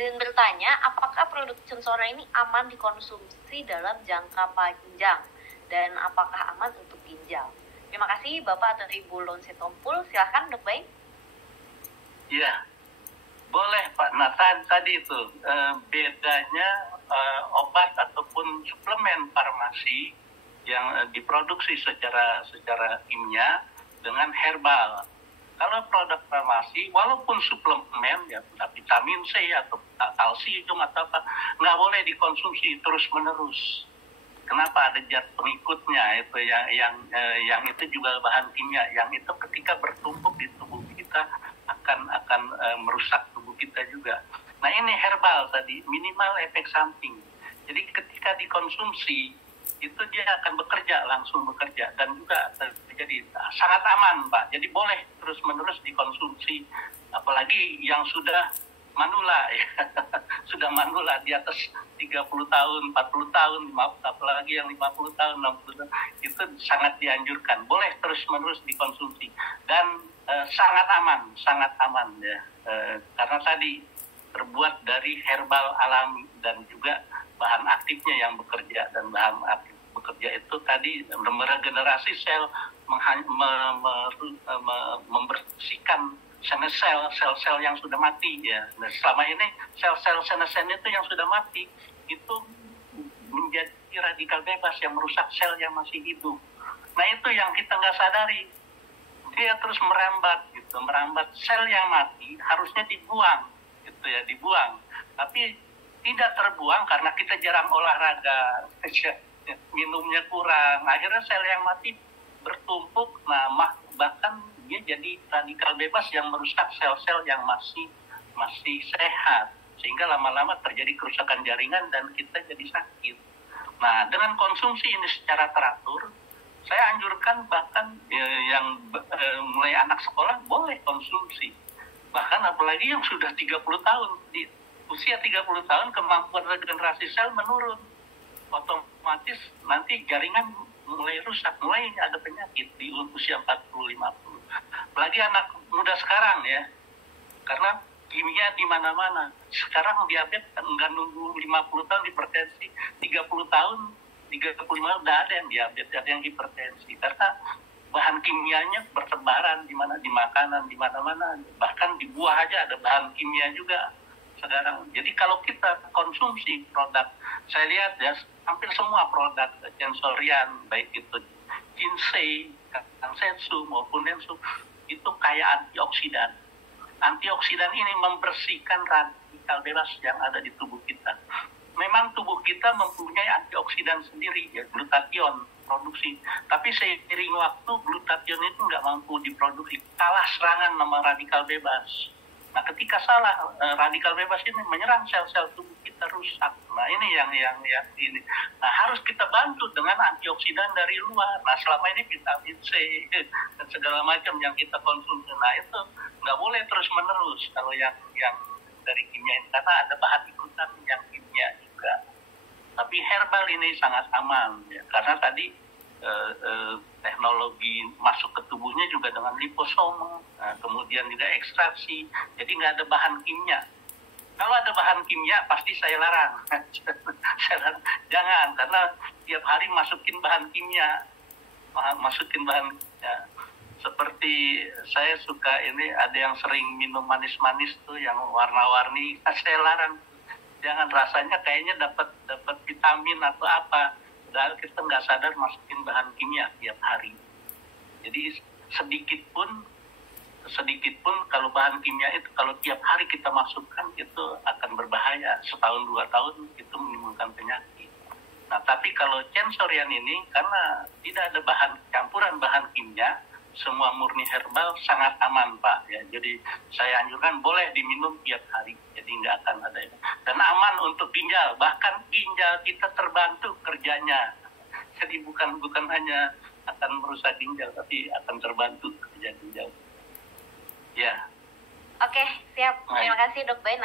Izin bertanya, apakah produk Censora ini aman dikonsumsi dalam jangka panjang dan apakah aman untuk ginjal? Terima kasih Bapak atau Ibu Lone Sitompul. Silahkan Dok Bain. Iya, boleh Pak. Nah tadi itu bedanya obat ataupun suplemen farmasi yang diproduksi secara kimia dengan herbal. Kalau produk farmasi, walaupun suplemen ya vitamin C atau kalsium atau apa, nggak boleh dikonsumsi terus-menerus. Kenapa? Ada zat pengikutnya itu yang itu juga bahan kimia, yang itu ketika bertumpuk di tubuh kita akan merusak tubuh kita juga. Nah ini herbal tadi, minimal efek samping. Jadi ketika dikonsumsi itu dia akan langsung bekerja dan juga terjadi sangat aman Pak. Jadi boleh terus-menerus dikonsumsi, apalagi yang sudah manula ya. Sudah manula di atas 30 tahun, 40 tahun, apalagi yang 50 tahun, 60 tahun, itu sangat dianjurkan. Boleh terus-menerus dikonsumsi dan sangat aman ya. Karena tadi terbuat dari herbal alami dan juga bahan aktifnya yang bekerja, dan bahan aktif bekerja itu tadi meregenerasi sel, membersihkan sel-sel yang sudah mati ya. Nah, selama ini sel-sel senescent itu yang sudah mati itu menjadi radikal bebas yang merusak sel yang masih hidup. Nah itu yang kita nggak sadari, dia terus merambat sel yang mati harusnya dibuang gitu ya, tapi tidak terbuang karena kita jarang olahraga, minumnya kurang, akhirnya sel yang mati bertumpuk, bahkan dia jadi radikal bebas yang merusak sel-sel yang masih sehat, sehingga lama-lama terjadi kerusakan jaringan dan kita jadi sakit. Nah dengan konsumsi ini secara teratur, saya anjurkan bahkan yang mulai anak sekolah boleh konsumsi, bahkan apalagi yang sudah 30 tahun, di usia 30 tahun kemampuan regenerasi sel menurun, otomatis nanti jaringan mulai rusak, mulai ada penyakit di usia 40-50. Apalagi anak muda sekarang ya, karena kimia di mana-mana. Sekarang diabetes nggak nunggu 50 tahun hipertensi, 30 tahun, 35 udah ada yang diabetes, ada yang hipertensi, karena bahan kimianya bertebaran di makanan, di mana-mana, bahkan di buah aja ada bahan kimia juga sekarang. Jadi kalau kita konsumsi produk, saya lihat ya hampir semua produk Censorian, baik itu Jinsei, Kansensu maupun Densu, itu kaya antioksidan. Antioksidan ini membersihkan radikal bebas yang ada di tubuh kita. Memang tubuh kita mempunyai antioksidan sendiri ya, glutathione produksi, tapi seiring waktu glutathione itu nggak mampu diproduksi, kalah serangan sama radikal bebas. Nah ketika salah, radikal bebas ini menyerang sel-sel tubuh kita, rusak. Nah ini yang ini. Nah harus kita bantu dengan antioksidan dari luar. Nah selama ini vitamin C dan segala macam yang kita konsumsi, nah itu nggak boleh terus menerus kalau yang dari kimia ini, karena ada bahan ikutan yang kimia juga. Tapi herbal ini sangat aman ya, karena tadi teknologi masuk ke tubuhnya juga dengan liposoma, kemudian juga ekstraksi, jadi nggak ada bahan kimia. Kalau ada bahan kimia pasti saya larang. Jangan, karena tiap hari masukin bahan kimia, ya. Seperti saya suka ini, ada yang sering minum manis-manis tuh yang warna-warni, saya larang. Jangan, rasanya kayaknya dapat vitamin atau apa, padahal kita nggak sadar masukin bahan kimia tiap hari. Jadi sedikit pun kalau bahan kimia itu kalau tiap hari kita masukkan itu akan berbahaya. Setahun 2 tahun itu menimbulkan penyakit. Nah tapi kalau Censorian ini karena tidak ada campuran bahan kimia, semua murni herbal, sangat aman Pak ya. Jadi saya anjurkan boleh diminum tiap hari, jadi nggak akan ada, dan aman untuk ginjal, bahkan ginjal kita terbantu kerjanya. Jadi bukan hanya akan merusak ginjal, tapi akan terbantu kerja ginjal ya. Oke, siap. Terima kasih Dok Bain.